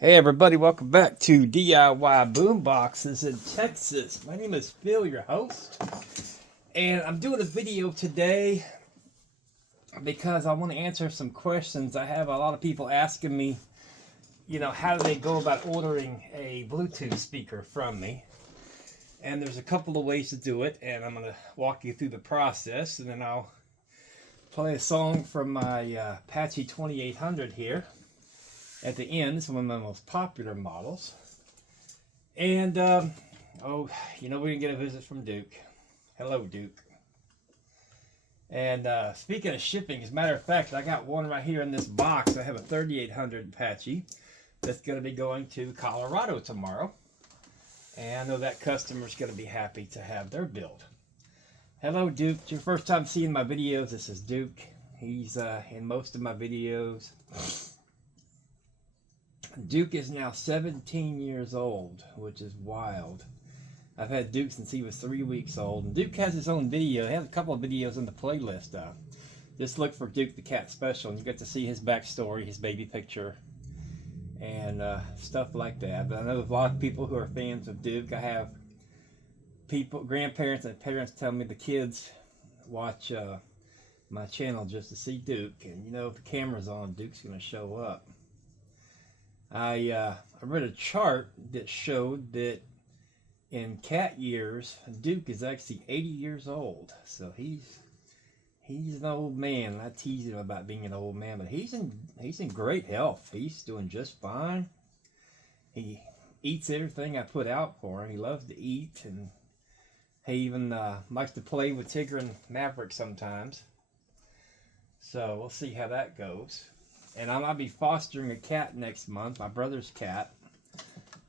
Hey everybody, welcome back to DIY Boomboxes in Texas. My name is Phil, your host, and I'm doing a video today because I want to answer some questions. I have a lot of people asking me, how do they go about ordering a Bluetooth speaker from me? And there's a couple of ways to do it, and I'm going to walk you through the process, and then I'll play a song from my Apache 2800 here at the end. It's one of my most popular models. And, we're going to get a visit from Duke. Hello, Duke. And speaking of shipping, as a matter of fact, I got one right here in this box. I have a 3800 Apache that's going to be going to Colorado tomorrow. And I know that customer's going to be happy to have their build. Hello, Duke. It's your first time seeing my videos. This is Duke. He's in most of my videos. Duke is now 17 years old, which is wild. I've had Duke since he was 3 weeks old. And Duke has his own video. He has a couple of videos in the playlist. Just look for Duke the Cat Special, and you get to see his backstory, his baby picture, and stuff like that. But I know there's a lot of people who are fans of Duke. I have people, grandparents and parents tell me the kids watch my channel just to see Duke. And if the camera's on, Duke's going to show up. I read a chart that showed that in cat years, Duke is actually 80 years old. So he's an old man. I tease him about being an old man, but he's in great health. He's doing just fine. He eats everything I put out for him. He loves to eat, and he even likes to play with Tigger and Maverick sometimes. So we'll see how that goes. And I might be fostering a cat next month, my brother's cat.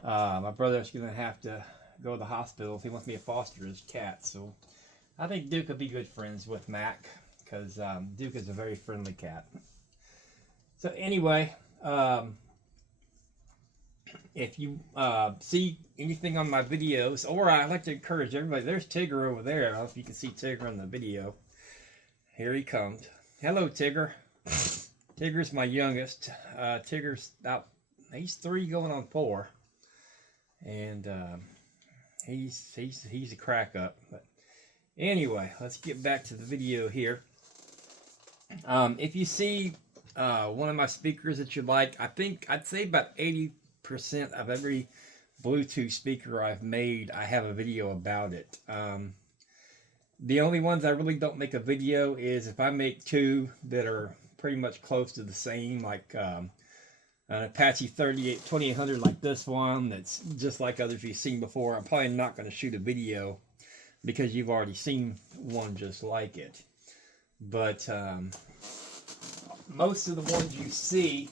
My brother's going to have to go to the hospital if he wants me to foster his cat. So I think Duke will be good friends with Mac, because Duke is a very friendly cat. So anyway, if you see anything on my videos, or I'd like to encourage everybody, there's Tigger over there. I don't know if you can see Tigger in the video. Here he comes. Hello, Tigger. Tigger's my youngest. Tigger's he's 3 going on 4. And he's a crack up. But anyway, let's get back to the video here. If you see one of my speakers that you like, I'd say about 80% of every Bluetooth speaker I've made, I have a video about it. The only ones I really don't make a video is if I make 2 that are pretty much close to the same, like an Apache 2800 like this one, that's just like others you've seen before. I'm probably not going to shoot a video because you've already seen one just like it. But most of the ones you see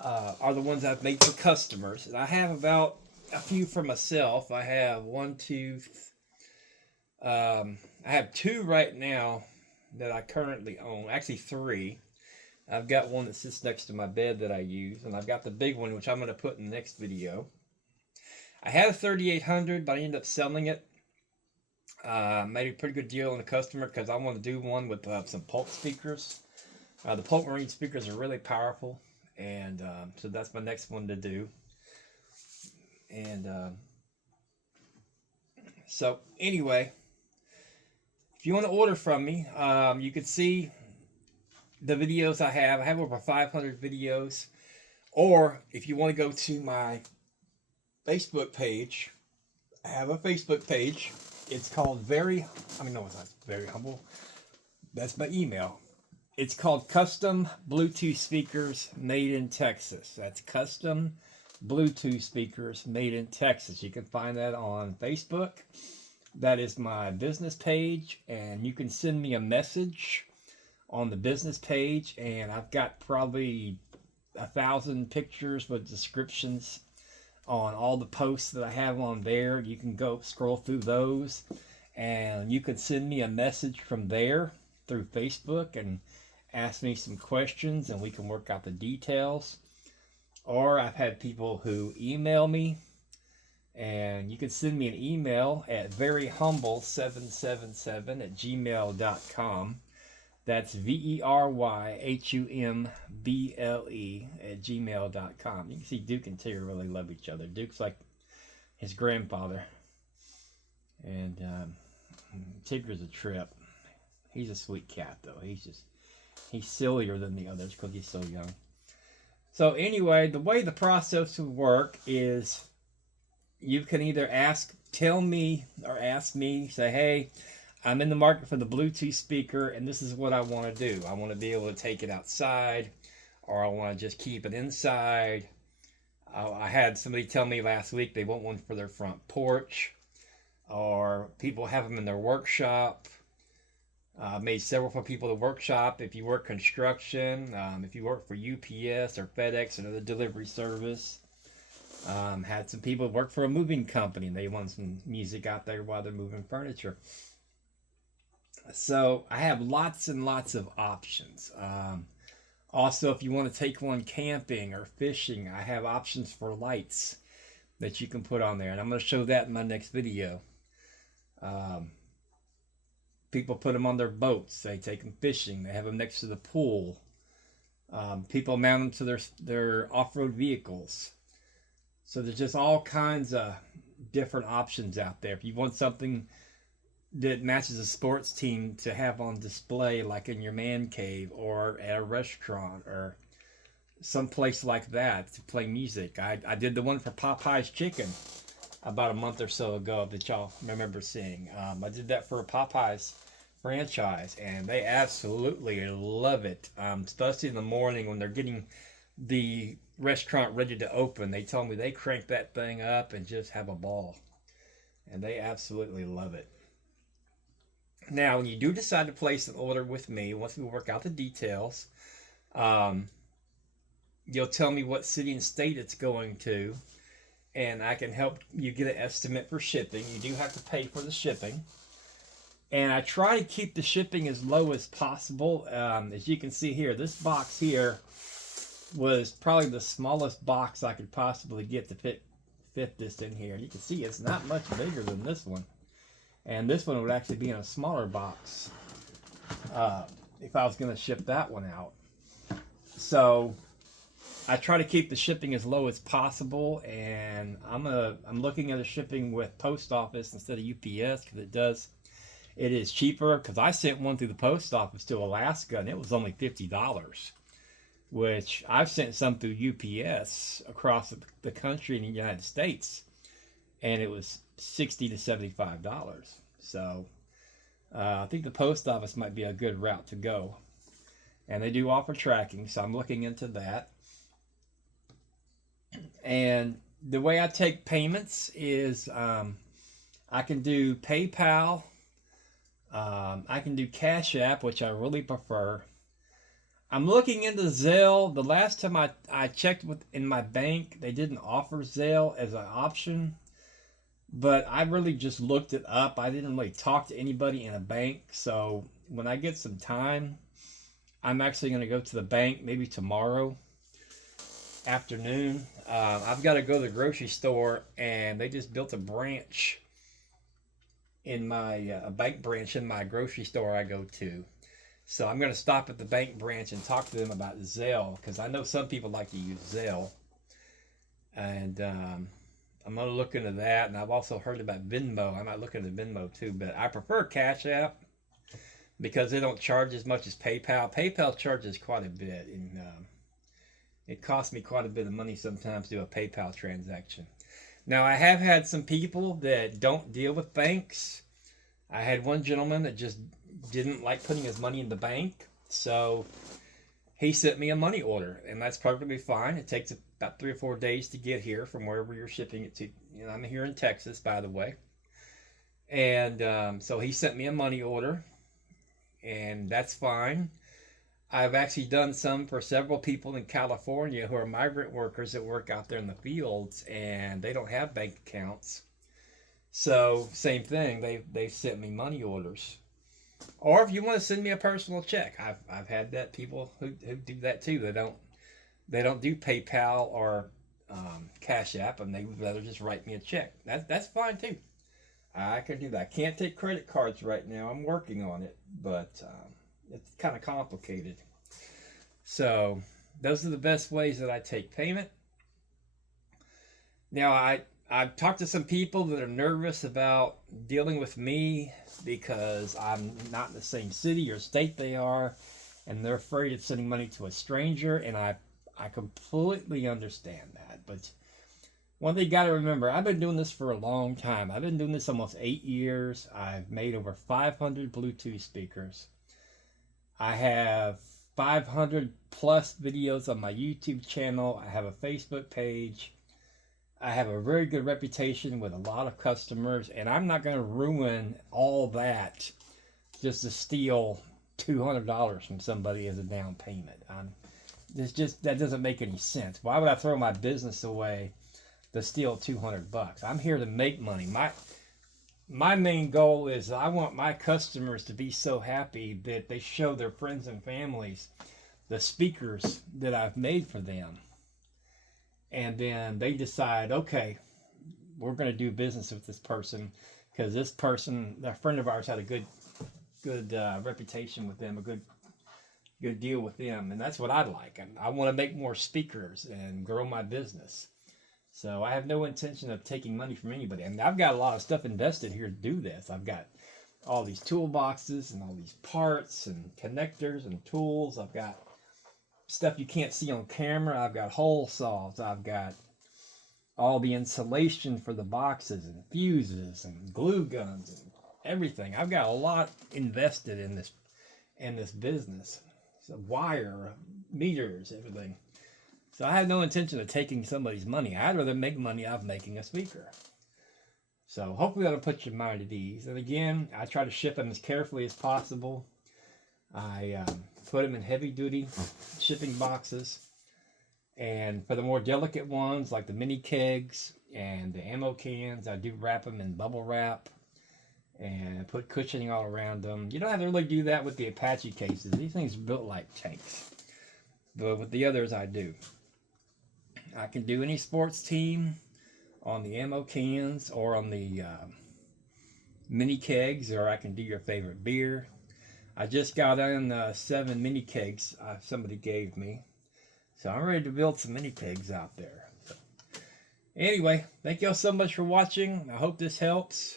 are the ones I've made for customers. And I have about a few for myself. I have I have 2 right now that I currently own. Actually 3. I've got one that sits next to my bed that I use, and I've got the big one, which I'm going to put in the next video. I had a 3800, but I ended up selling it. Made a pretty good deal on the customer because I want to do one with some Pulp speakers. The Pulp Marine speakers are really powerful, and so that's my next one to do. And so anyway, if you want to order from me, you can see the videos I have over 500 videos. Or if you want to go to my Facebook page, I have a Facebook page. It's called it's not Very Humble. That's my email. It's called Custom Bluetooth Speakers Made in Texas. That's Custom Bluetooth Speakers Made in Texas. You can find that on Facebook. That is my business page, and you can send me a message on the business page, and I've got probably 1,000 pictures with descriptions on all the posts that I have on there. You can go scroll through those, and you can send me a message from there through Facebook and ask me some questions, and we can work out the details. Or I've had people who email me, and you can send me an email at veryhumble777@gmail.com. That's VERYHUMBLE@gmail.com. You can see Duke and Tigger really love each other. Duke's like his grandfather, and Tigger's a trip. He's a sweet cat, though. He's sillier than the others because he's so young. So anyway, the way the process will work is you can either tell me or ask me, say, hey, I'm in the market for the Bluetooth speaker, and this is what I want to do. I want to be able to take it outside, or I want to just keep it inside. I had somebody tell me last week they want one for their front porch, or people have them in their workshop. Made several for people to workshop. If you work construction, if you work for UPS or FedEx, another delivery service. Had some people work for a moving company and they want some music out there while they're moving furniture. So I have lots and lots of options. Also, if you want to take one camping or fishing, I have options for lights that you can put on there. And I'm going to show that in my next video. People put them on their boats. They take them fishing. They have them next to the pool. People mount them to their off-road vehicles. So there's just all kinds of different options out there. If you want something that matches a sports team to have on display, like in your man cave or at a restaurant or someplace like that to play music. I did the one for Popeye's Chicken about a month or so ago that y'all remember seeing. I did that for a Popeye's franchise, and they absolutely love it, especially in the morning when they're getting the restaurant ready to open. They told me they crank that thing up and just have a ball, and they absolutely love it. Now, when you do decide to place an order with me, once we work out the details, you'll tell me what city and state it's going to, and I can help you get an estimate for shipping. You do have to pay for the shipping. And I try to keep the shipping as low as possible. As you can see here, this box here was probably the smallest box I could possibly get to fit this in here. And you can see it's not much bigger than this one. And this one would actually be in a smaller box if I was going to ship that one out. So I try to keep the shipping as low as possible, and I'm looking at a shipping with post office instead of UPS because it is cheaper, because I sent one through the post office to Alaska and it was only $50, which I've sent some through UPS across the country in the United States, and it was $60 to $75. So I think the post office might be a good route to go, and they do offer tracking, so I'm looking into that. And the way I take payments is I can do PayPal. I can do Cash App, which I really prefer. I'm looking into Zelle. The last time I checked in my bank, they didn't offer Zelle as an option. But I really just looked it up. I didn't really talk to anybody in a bank. So when I get some time, I'm actually going to go to the bank maybe tomorrow afternoon. I've got to go to the grocery store, and they just built a branch in my a bank branch in my grocery store I go to. So I'm going to stop at the bank branch and talk to them about Zelle, because I know some people like to use Zelle. And I'm going to look into that. And I've also heard about Venmo. I might look into Venmo too, but I prefer Cash App because they don't charge as much as PayPal. PayPal charges quite a bit, and it costs me quite a bit of money sometimes to do a PayPal transaction. Now, I have had some people that don't deal with banks. I had one gentleman that just didn't like putting his money in the bank, so he sent me a money order, and that's perfectly fine. It takes about 3 or 4 days to get here from wherever you're shipping it to. You know, I'm here in Texas, by the way. And so he sent me a money order, and that's fine. I've actually done some for several people in California who are migrant workers that work out there in the fields, and they don't have bank accounts. So same thing, they've sent me money orders. Or if you want to send me a personal check, I've had that, people who do that too. They don't do PayPal or Cash App, and they would rather just write me a check. That's fine too. I can do that. I can't take credit cards right now. I'm working on it, but It's kind of complicated. So those are the best ways that I take payment. Now, I've talked to some people that are nervous about dealing with me because I'm not in the same city or state they are, and they're afraid of sending money to a stranger, and I completely understand that. But one thing you got to remember, I've been doing this for a long time. I've been doing this almost 8 years. I've made over 500 Bluetooth speakers. I have 500 plus videos on my YouTube channel. I have a Facebook page. I have a very good reputation with a lot of customers, and I'm not going to ruin all that just to steal $200 from somebody as a down payment. That doesn't make any sense. Why would I throw my business away to steal $200? I'm here to make money. My main goal is I want my customers to be so happy that they show their friends and families the speakers that I've made for them. And then they decide, okay, we're going to do business with this person because this person, a friend of ours, had a good reputation with them, a good deal with them, and that's what I like. I want to make more speakers and grow my business. So I have no intention of taking money from anybody. I mean, I've got a lot of stuff invested here to do this. I've got all these toolboxes and all these parts and connectors and tools. I've got stuff you can't see on camera. I've got hole saws. I've got all the insulation for the boxes and fuses and glue guns and everything. I've got a lot invested in this business. So wire, meters, everything. So I have no intention of taking somebody's money. I'd rather make money out of making a speaker. So hopefully that'll put your mind at ease. And again, I try to ship them as carefully as possible. I put them in heavy-duty shipping boxes. And for the more delicate ones, like the mini kegs and the ammo cans, I do wrap them in bubble wrap and put cushioning all around them. You don't have to really do that with the Apache cases. These things are built like tanks. But with the others, I do. I can do any sports team on the ammo cans or on the mini kegs, or I can do your favorite beer. I just got in 7 mini kegs somebody gave me. So I'm ready to build some mini kegs out there. So, anyway, thank y'all so much for watching. I hope this helps.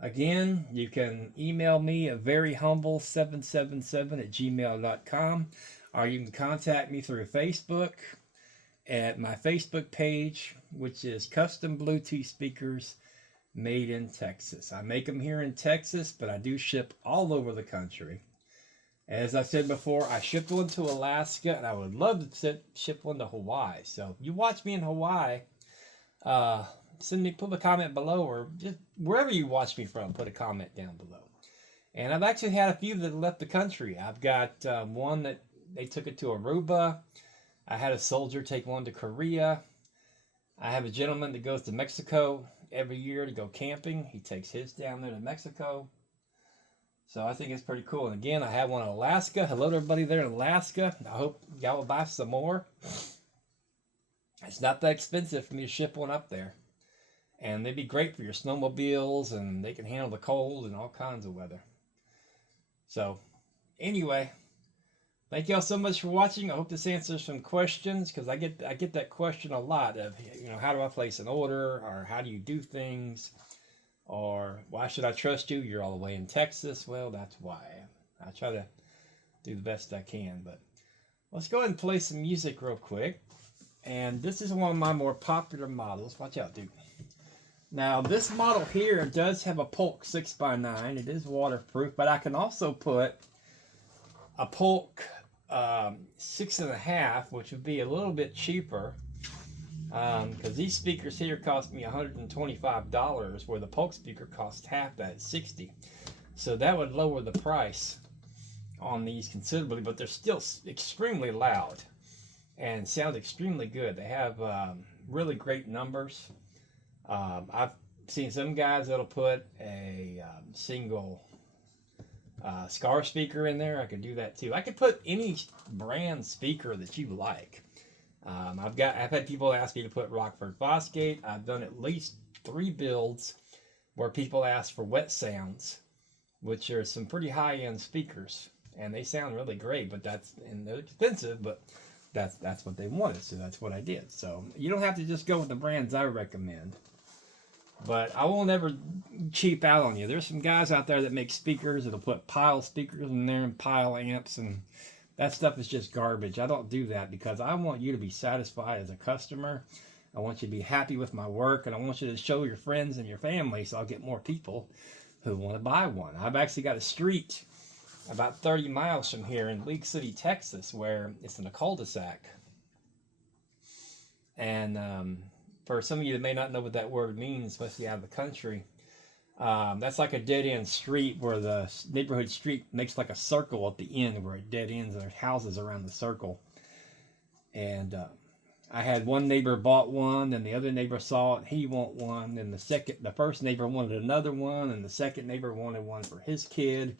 Again, you can email me at veryhumble777@gmail.com, or you can contact me through Facebook at my Facebook page, which is Custom Bluetooth Speakers Made in Texas. I make them here in Texas, but I do ship all over the country. As I said before, I shipped one to Alaska, and I would love to ship one to Hawaii. So if you watch me in Hawaii, put a comment below, or just wherever you watch me from, put a comment down below. And I've actually had a few that left the country. I've got one that they took it to Aruba. I had a soldier take one to Korea. I have a gentleman that goes to Mexico every year to go camping. He takes his down there to Mexico. So I think it's pretty cool. And again, I have one in Alaska. Hello to everybody there in Alaska. I hope y'all will buy some more. It's not that expensive for me to ship one up there. And they'd be great for your snowmobiles, and they can handle the cold and all kinds of weather. So, anyway, thank y'all so much for watching. I hope this answers some questions, because I get that question a lot of, how do I place an order, or how do you do things, or why should I trust you? You're all the way in Texas. Well, that's why. I try to do the best I can. But let's go ahead and play some music real quick. And this is one of my more popular models. Watch out, dude. Now, this model here does have a Polk 6x9. It is waterproof, but I can also put a Polk 6.5, which would be a little bit cheaper, because these speakers here cost me $125, where the Polk speaker costs half that, $60. So that would lower the price on these considerably, but they're still extremely loud and sound extremely good. They have really great numbers. I've seen some guys that'll put a single Scar speaker in there. I could do that too. I could put any brand speaker that you like. I've had people ask me to put Rockford Fosgate. I've done at least 3 builds where people ask for wet sounds, which are some pretty high-end speakers. and they sound really great. But and they're expensive, but that's what they wanted, so that's what I did. So you don't have to just go with the brands I recommend. But I will never cheap out on you. There's some guys out there that make speakers that'll put pile speakers in there and pile amps, and that stuff is just garbage. I don't do that because I want you to be satisfied as a customer. I want you to be happy with my work, and I want you to show your friends and your family so I'll get more people who want to buy one. I've actually got a street about 30 miles from here in League City, Texas, where it's in a cul-de-sac. And for some of you that may not know what that word means, especially out of the country, that's like a dead-end street where the neighborhood street makes like a circle at the end where it dead ends and there's houses around the circle. And I had one neighbor bought one, and the other neighbor saw it, he wanted one, and the first neighbor wanted another one, and the second neighbor wanted one for his kid.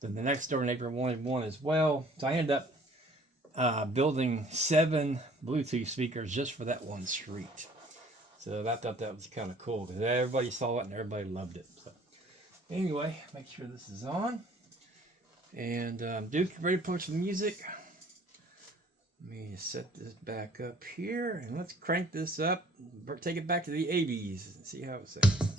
Then the next door neighbor wanted one as well. So I ended up building 7 Bluetooth speakers just for that one street. So I thought that was kind of cool because everybody saw it and everybody loved it. So anyway, make sure this is on. And Duke, you ready to put some music? Let me just set this back up here and let's crank this up. Take it back to the 80s and see how it sounds.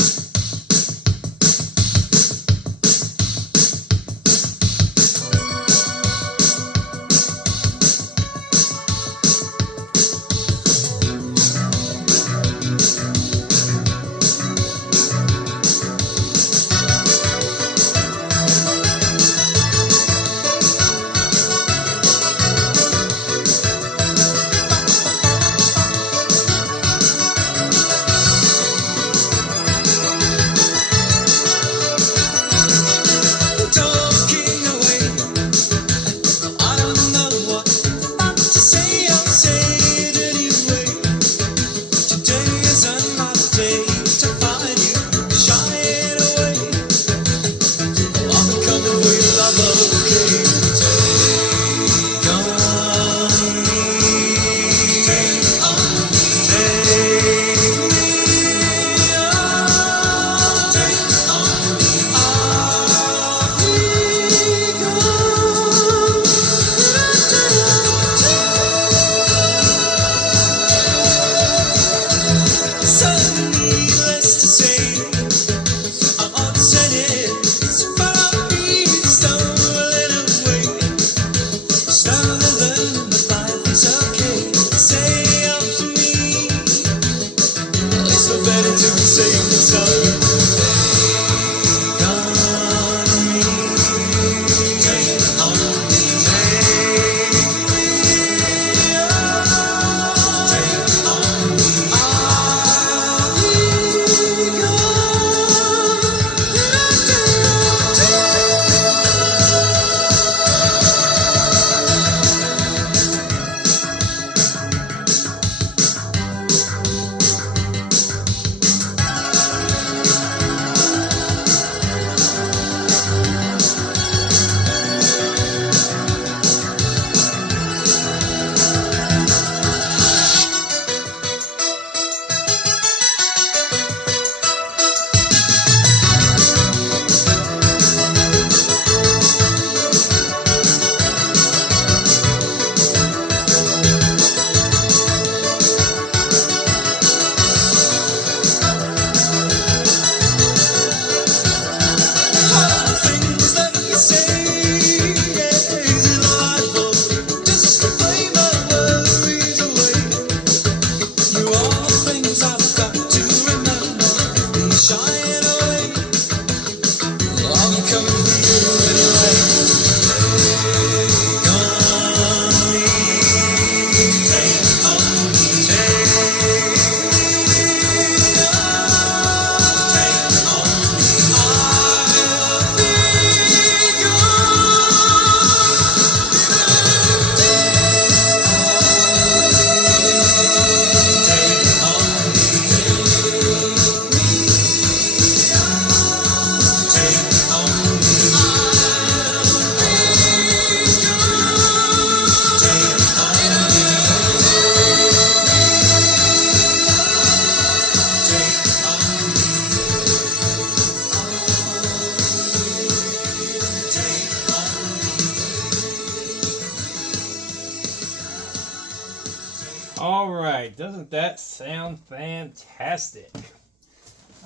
right, doesn't that sound fantastic?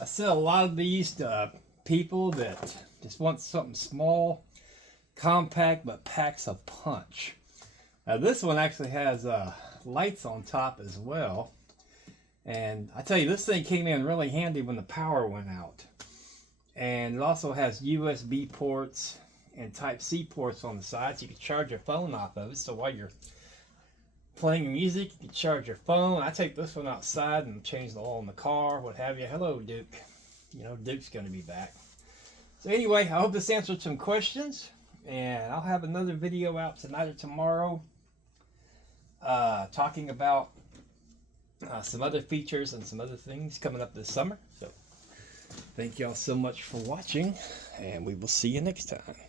I sell a lot of these to people that just want something small, compact, but packs a punch. Now this one actually has lights on top as well. And I tell you, this thing came in really handy when the power went out. And it also has USB ports and Type-C ports on the side, so you can charge your phone off of it. So while you're playing music, you can charge your phone. I take this one outside and change the oil in the car, what have you. Hello, Duke. You know, Duke's going to be back. So anyway, I hope this answered some questions. And I'll have another video out tonight or tomorrow talking about some other features and some other things coming up this summer. So thank y'all so much for watching, and we will see you next time.